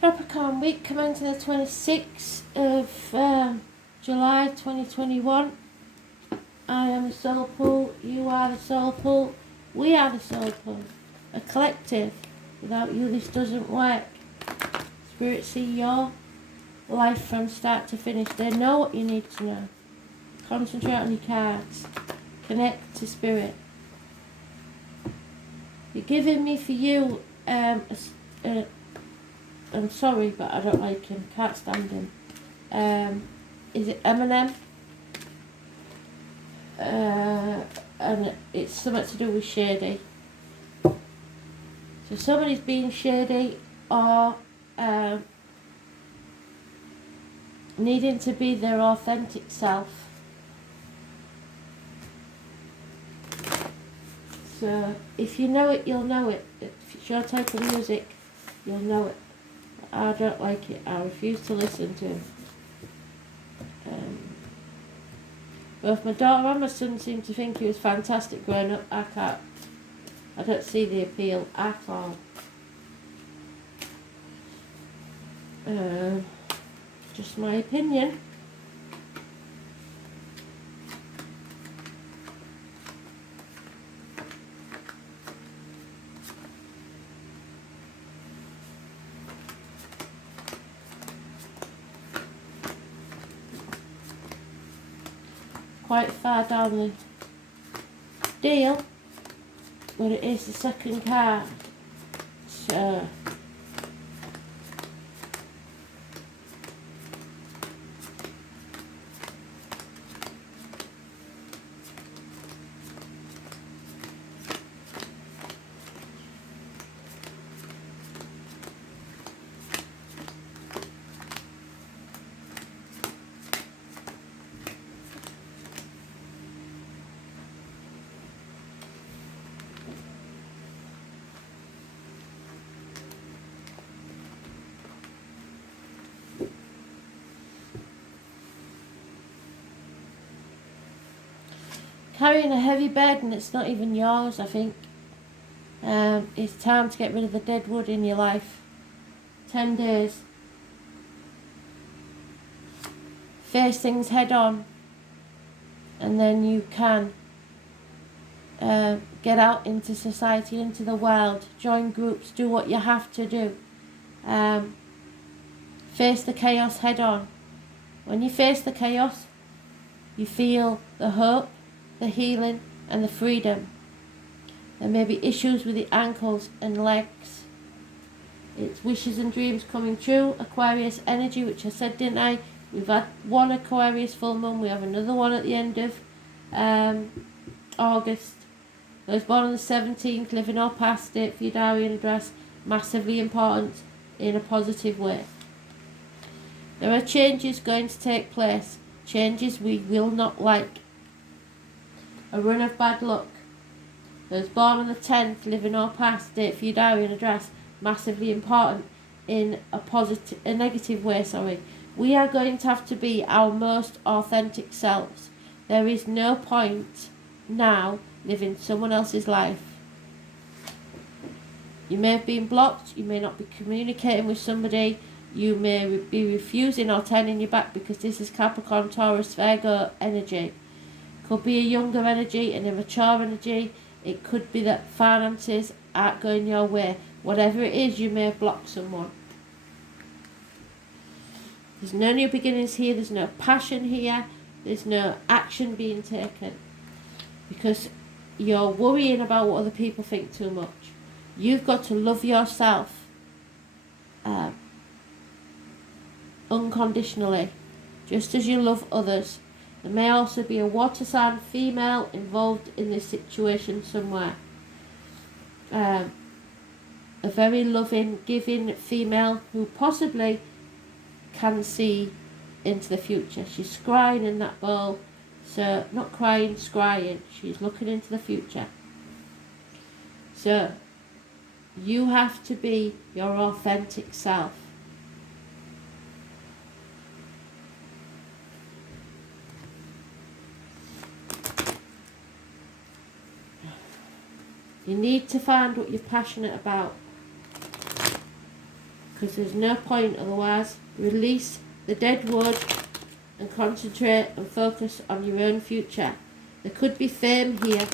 Capricorn week commencing the 26th of July 2021. I am the soul pool, you are the soul pool, we are the soul pool. A collective. Without you this doesn't work. Spirit see your life from start to finish. They know what you need to know. Concentrate on your cards. Connect to spirit. You're giving me for you I'm sorry, but I don't like him. Can't stand him. Is it Eminem? And it's something to do with shady. So somebody's being shady or needing to be their authentic self. So if you know it, you'll know it. If it's your type of music, you'll know it. I don't like it. I refuse to listen to him. Both my daughter and my son seem to think he was fantastic growing up. I can't. I don't see the appeal at all. Just my opinion. Quite far down the deal, but it is the second card. So carrying a heavy burden that's not even yours, I think. It's time to get rid of the dead wood in your life. 10 days. Face things head on. And then you can get out into society, into the world. Join groups, do what you have to do. Face the chaos head on. When you face the chaos, you feel the hope, the healing and the freedom. There may be issues with the ankles and legs. It's wishes and dreams coming true. Aquarius energy, which I said, didn't I? We've had one Aquarius full moon. We have another one at the end of August. Those born on the 17th, living or past it for your diary and address. Massively important in a positive way. There are changes going to take place. Changes we will not like. A run of bad luck. Those born on the 10th, living or past date for your diary and address, massively important in a negative way, sorry. We are going to have to be our most authentic selves. There is no point now living someone else's life. You may have been blocked, you may not be communicating with somebody, you may be refusing or turning your back because this is Capricorn, Taurus, Virgo energy. Could be a younger energy, an immature energy. It could be that finances aren't going your way. Whatever it is, you may have blocked someone. There's no new beginnings here. There's no passion here. There's no action being taken. Because you're worrying about what other people think too much. You've got to love yourself unconditionally. Just as you love others. There may also be a water sign female involved in this situation somewhere. A very loving, giving female who possibly can see into the future. She's scrying in that bowl. So, not crying, scrying. She's looking into the future. So, you have to be your authentic self. You need to find what you're passionate about. because there's no point otherwise. Release the dead wood and concentrate and focus on your own future. There could be fame here.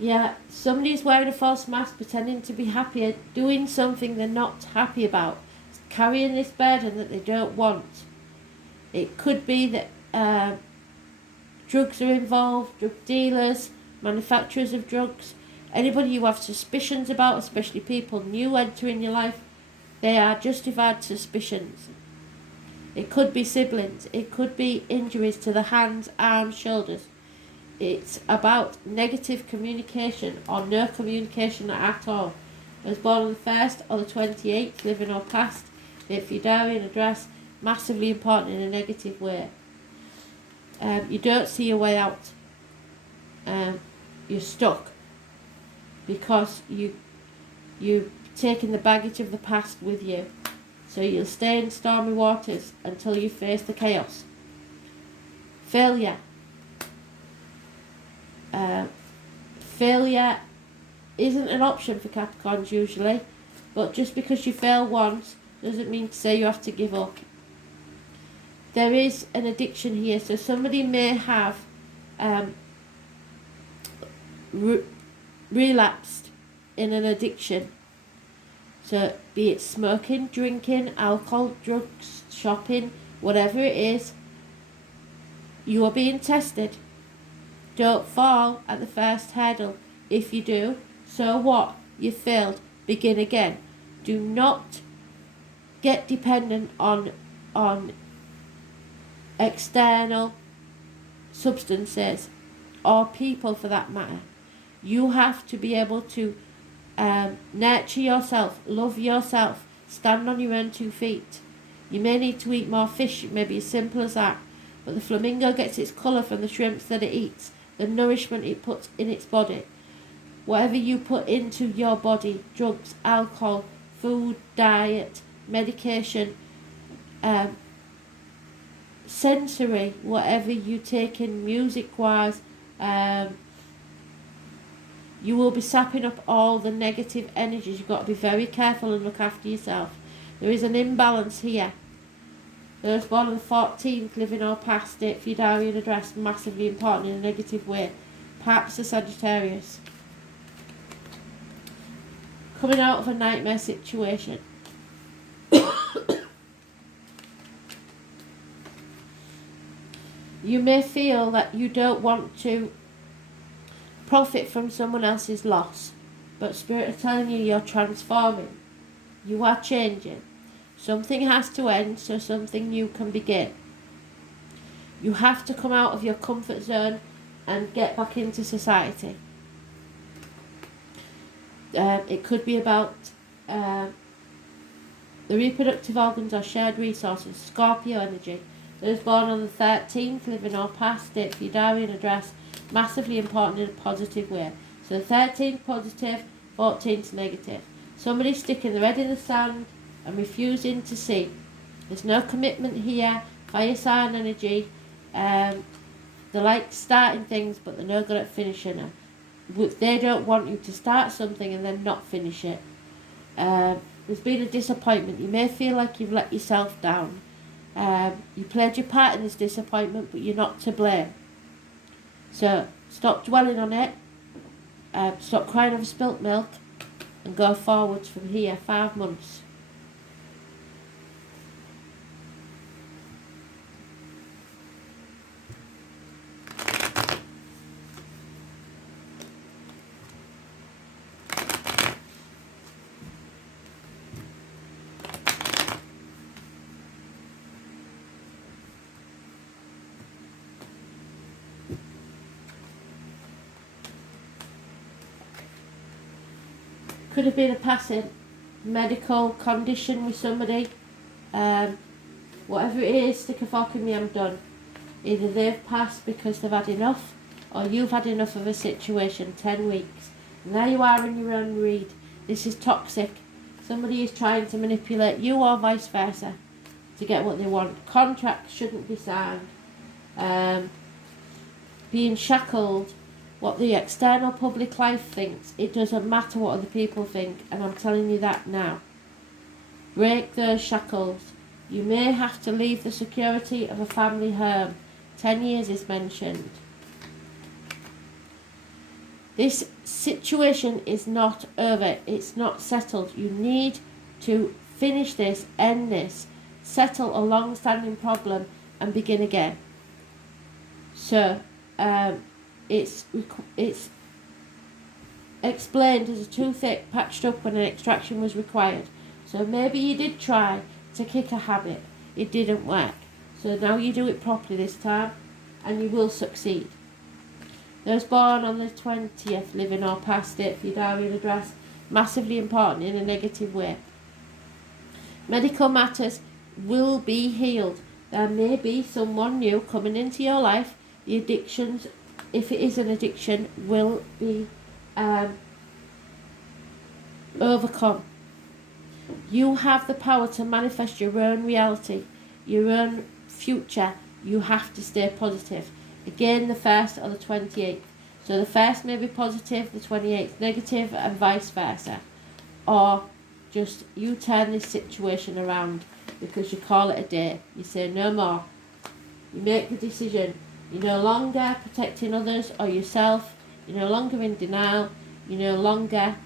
Yeah, somebody's wearing a false mask, pretending to be happy, doing something they're not happy about, carrying this burden that they don't want. It could be that drugs are involved, drug dealers, manufacturers of drugs, anybody you have suspicions about, especially people new entering your life, they are justified suspicions. It could be siblings, it could be injuries to the hands, arms, shoulders. It's about negative communication or no communication at all. I was born on the 1st or the 28th, living or past. If your diary and address, massively important in a negative way. You don't see a way out. You're stuck because you've taken the baggage of the past with you. So you'll stay in stormy waters until you face the chaos. Failure. Failure isn't an option for Capricorns usually, but just because you fail once doesn't mean to say you have to give up. There is an addiction here, so somebody may have relapsed in an addiction. So be it smoking, drinking, alcohol, drugs, shopping, whatever it is, you are being tested. Don't fall at the first hurdle. If you do, so what? You failed. Begin again. Do not get dependent on external substances or people for that matter. You have to be able to nurture yourself, love yourself, stand on your own 2 feet. You may need to eat more fish, it may be as simple as that, but the flamingo gets its colour from the shrimps that it eats, the nourishment it puts in its body. Whatever you put into your body, drugs, alcohol, food, diet, medication, sensory, whatever you take in music-wise, you will be sapping up all the negative energies. You've got to be very careful and look after yourself. There is an imbalance here. Those born on the 14th, living or past it, for your diary and address, massively important in a negative way. Perhaps a Sagittarius. Coming out of a nightmare situation. You may feel that you don't want to profit from someone else's loss, but Spirit are telling you you're transforming. You are changing. Something has to end so something new can begin. You have to come out of your comfort zone and get back into society. It could be about the reproductive organs or shared resources, Scorpio energy. Those born on the 13th, living or past it, for your diary and address, massively important in a positive way. So 13th positive, 14th negative. Somebody sticking their head in the sand and refusing to see. There's no commitment here. Fire sign energy. They like starting things, but they're not good at finishing them. They don't want you to start something and then not finish it. There's been a disappointment. You may feel like you've let yourself down. You played your part in this disappointment, but you're not to blame. So stop dwelling on it. Stop crying over spilt milk, and go forwards from here. 5 months. Could have been a passing medical condition with somebody. Whatever it is, stick a fork in me, I'm done. Either they've passed because they've had enough, or you've had enough of a situation. 10 weeks. And there you are in your own read. This is toxic. Somebody is trying to manipulate you or vice versa. to get what they want. Contracts shouldn't be signed. Being shackled, what the external public life thinks, it doesn't matter what other people think, and I'm telling you that now. Break those shackles. You may have to leave the security of a family home. 10 years is mentioned. This situation is not over. It's not settled. You need to finish this, end this, settle a long-standing problem and begin again. So it's explained as a toothache patched up when an extraction was required. So maybe you did try to kick a habit. It didn't work. So now you do it properly this time and you will succeed. Those born on the 20th, living or past it, for your diary and address, massively important in a negative way. Medical matters will be healed. There may be someone new coming into your life. The addictions, if it is an addiction, will be overcome. You have the power to manifest your own reality, your own future. You have to stay positive. Again, the 1st or the 28th. So the 1st may be positive, the 28th negative, and vice versa. Or just you turn this situation around because you call it a day. You say no more. You make the decision. You're no longer protecting others or yourself. You're no longer in denial. You're no longer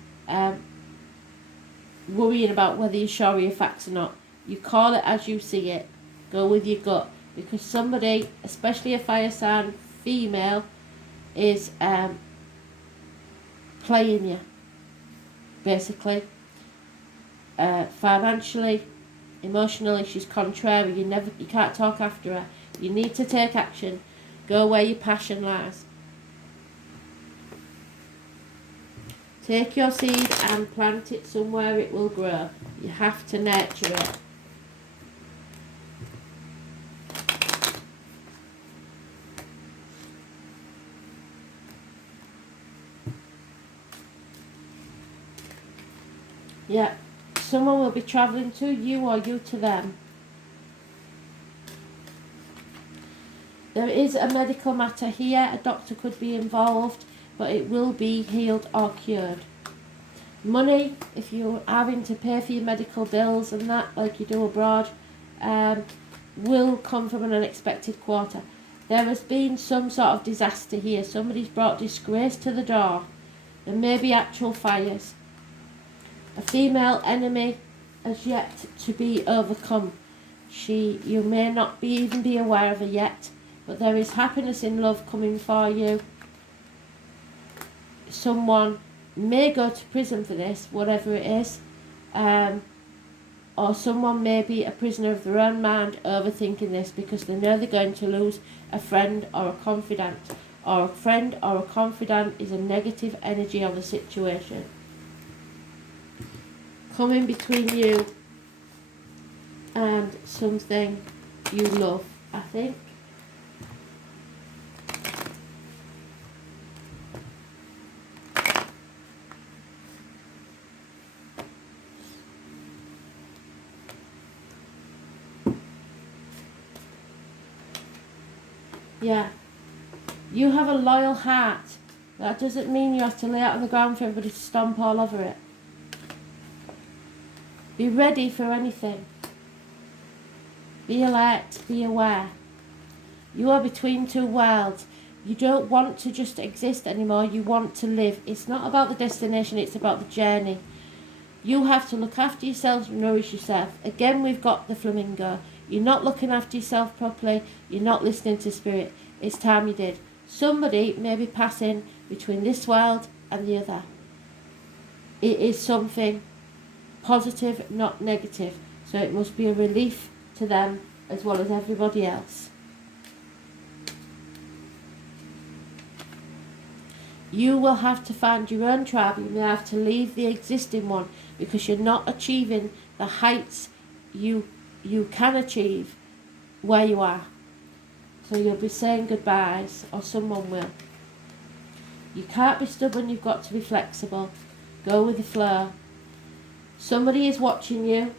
worrying about whether you're sure of your facts or not. You call it as you see it. Go with your gut. Because somebody, especially a fire sign female, is playing you, basically. Financially, emotionally, she's contrary. You can't talk after her. You need to take action. Go where your passion lies. Take your seed and plant it somewhere it will grow. You have to nurture it. Yeah, someone will be travelling to you or you to them. There is a medical matter here. A doctor could be involved, but it will be healed or cured. Money, if you're having to pay for your medical bills and that, like you do abroad, will come from an unexpected quarter. There has been some sort of disaster here. Somebody's brought disgrace to the door. There may be actual fires. A female enemy has yet to be overcome. You may not even be aware of her yet, but there is happiness in love coming for you. Someone may go to prison for this, whatever it is, or someone may be a prisoner of their own mind overthinking this because they know they're going to lose a friend or a confidant, or a friend or a confidant is a negative energy on the situation. Coming between you and something you love, I think. Yeah. You have a loyal heart. That doesn't mean you have to lay out on the ground for everybody to stomp all over it. Be ready for anything. Be alert, be aware. You are between two worlds. You don't want to just exist anymore, you want to live. It's not about the destination, it's about the journey. You have to look after yourself and nourish yourself. Again, we've got the flamingo. You're not looking after yourself properly, you're not listening to spirit. It's time you did. Somebody may be passing between this world and the other. It is something positive, not negative. So it must be a relief to them as well as everybody else. You will have to find your own tribe. You may have to leave the existing one because you're not achieving the heights you can achieve where you are. So you'll be saying goodbyes, or someone will. You can't be stubborn, you've got to be flexible. Go with the flow. Somebody is watching you,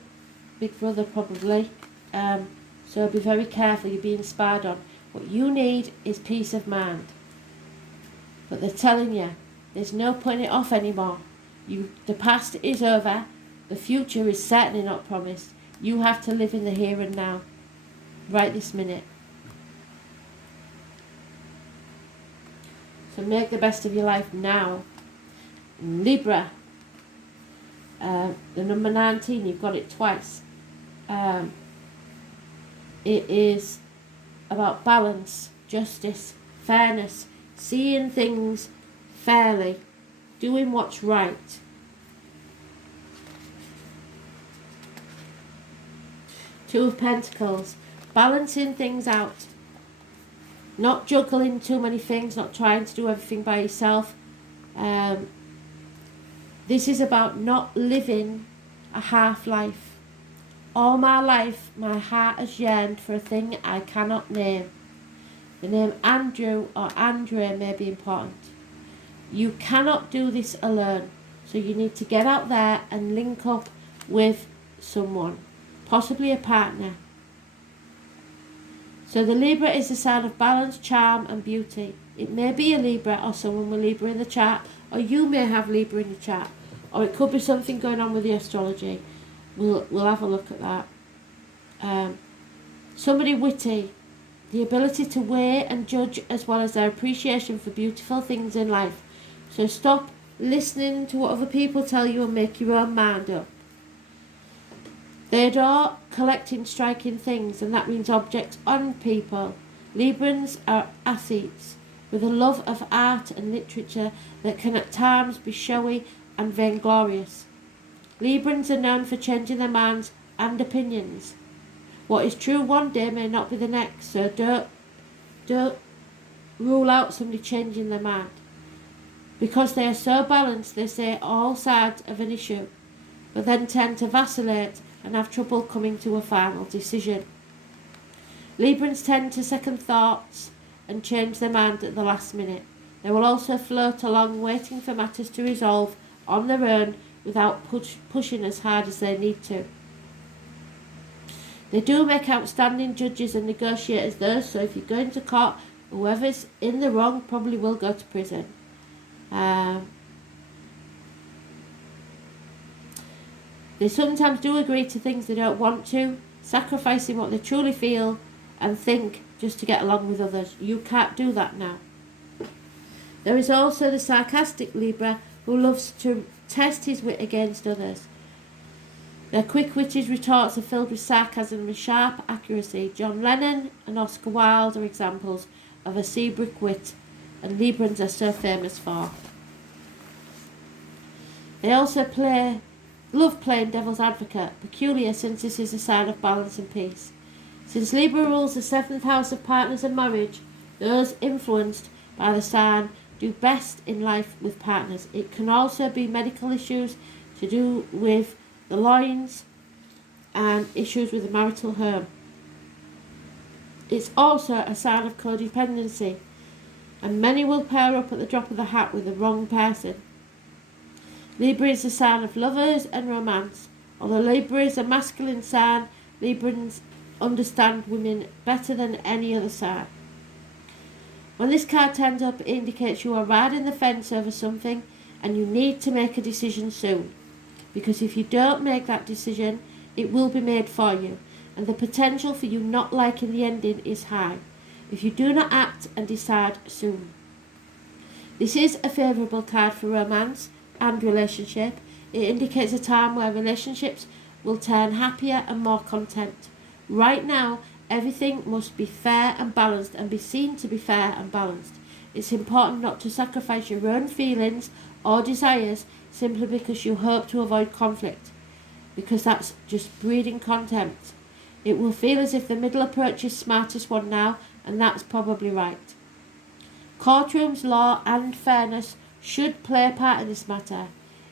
Big Brother probably, So be very careful, you're being spied on. What you need is peace of mind. But they're telling you, there's no putting it off anymore. The past is over. The future is certainly not promised. You have to live in the here and now, right this minute. So make the best of your life now. Libra, the number 19, you've got it twice. It is about balance, justice, fairness, seeing things fairly, doing what's right. Two of Pentacles, balancing things out, not juggling too many things, not trying to do everything by yourself. This is about not living a half life. All my life, my heart has yearned for a thing I cannot name. The name Andrew or Andre may be important. You cannot do this alone, so you need to get out there and link up with someone, possibly a partner. So the Libra is the sign of balance, charm and beauty. It may be a Libra or someone with Libra in the chart, or you may have Libra in your chart, or it could be something going on with the astrology. We'll have a look at that. Somebody witty, the ability to weigh and judge as well as their appreciation for beautiful things in life. So stop listening to what other people tell you and make your own mind up. They adore collecting striking things, and that means objects on people. Librans are athletes with a love of art and literature that can at times be showy and vainglorious. Librans are known for changing their minds and opinions. What is true one day may not be the next, so don't rule out somebody changing their mind. Because they are so balanced, they say all sides of an issue, but then tend to vacillate and have trouble coming to a final decision. Librans tend to second thoughts and change their mind at the last minute. They will also float along waiting for matters to resolve on their own without pushing as hard as they need to. They do make outstanding judges and negotiators though, so if you go into court, whoever's in the wrong probably will go to prison. They sometimes do agree to things they don't want to, sacrificing what they truly feel and think just to get along with others. You can't do that now. There is also the sarcastic Libra who loves to test his wit against others. Their quick-witted retorts are filled with sarcasm and sharp accuracy. John Lennon and Oscar Wilde are examples of a sea-brick wit, and Librans are so famous for. They also love playing devil's advocate, peculiar since this is a sign of balance and peace. Since Libra rules the 7th house of partners and marriage, those influenced by the sign do best in life with partners. It can also be medical issues to do with the loins and issues with the marital home. It's also a sign of codependency, and many will pair up at the drop of the hat with the wrong person. Libra is a sign of lovers and romance. Although Libra is a masculine sign, Librans understand women better than any other sign. When this card turns up, it indicates you are riding the fence over something and you need to make a decision soon. Because if you don't make that decision, it will be made for you, and the potential for you not liking the ending is high if you do not act and decide soon. This is a favourable card for romance and relationship. It indicates a time where relationships will turn happier and more content. Right now, everything must be fair and balanced and be seen to be fair and balanced. It's important not to sacrifice your own feelings or desires simply because you hope to avoid conflict, because that's just breeding contempt. It will feel as if the middle approach is smartest one now, and that's probably right. Courtrooms, law and fairness should play a part in this matter.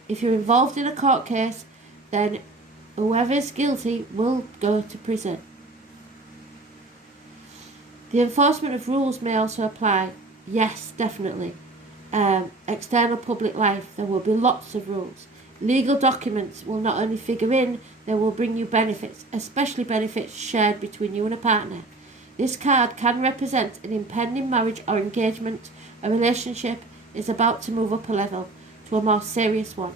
If you're involved in a court case, then whoever's guilty will go to prison. The enforcement of rules may also apply. Yes, definitely. External public life, there will be lots of rules. Legal documents will not only figure in, they will bring you benefits, especially benefits shared between you and a partner. This card can represent an impending marriage or engagement. A relationship is about to move up a level to a more serious one.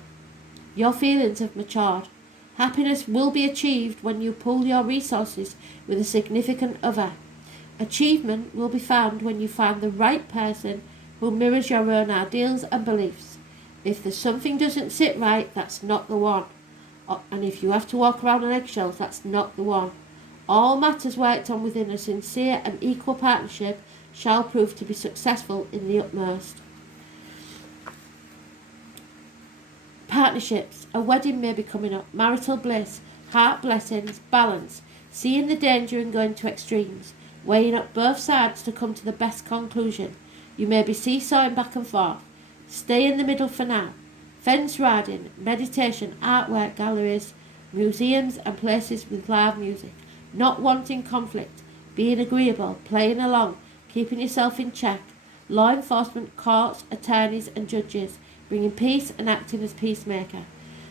Your feelings have matured. Happiness will be achieved when you pool your resources with a significant other. Achievement will be found when you find the right person who mirrors your own ideals and beliefs. If there's something doesn't sit right, that's not the one. And if you have to walk around on eggshells, that's not the one. All matters worked on within a sincere and equal partnership shall prove to be successful in the utmost. Partnerships. A wedding may be coming up. Marital bliss, heart blessings, balance. Seeing the danger and going to extremes. Weighing up both sides to come to the best conclusion. You may be seesawing back and forth. Stay in the middle for now. Fence riding, meditation, artwork galleries, museums and places with live music. Not wanting conflict. Being agreeable, playing along, keeping yourself in check. Law enforcement, courts, attorneys and judges. Bringing peace and acting as peacemaker.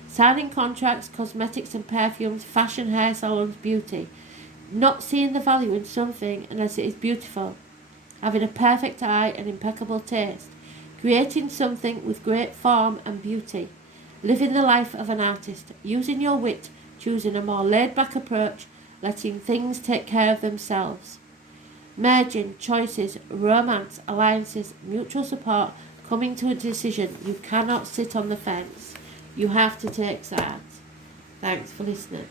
Signing contracts, cosmetics and perfumes, fashion, hair salons, beauty. Not seeing the value in something unless it is beautiful. Having a perfect eye and impeccable taste. Creating something with great form and beauty. Living the life of an artist. Using your wit, choosing a more laid-back approach, letting things take care of themselves. Merging, choices, romance, alliances, mutual support, coming to a decision. You cannot sit on the fence. You have to take sides. Thanks for listening.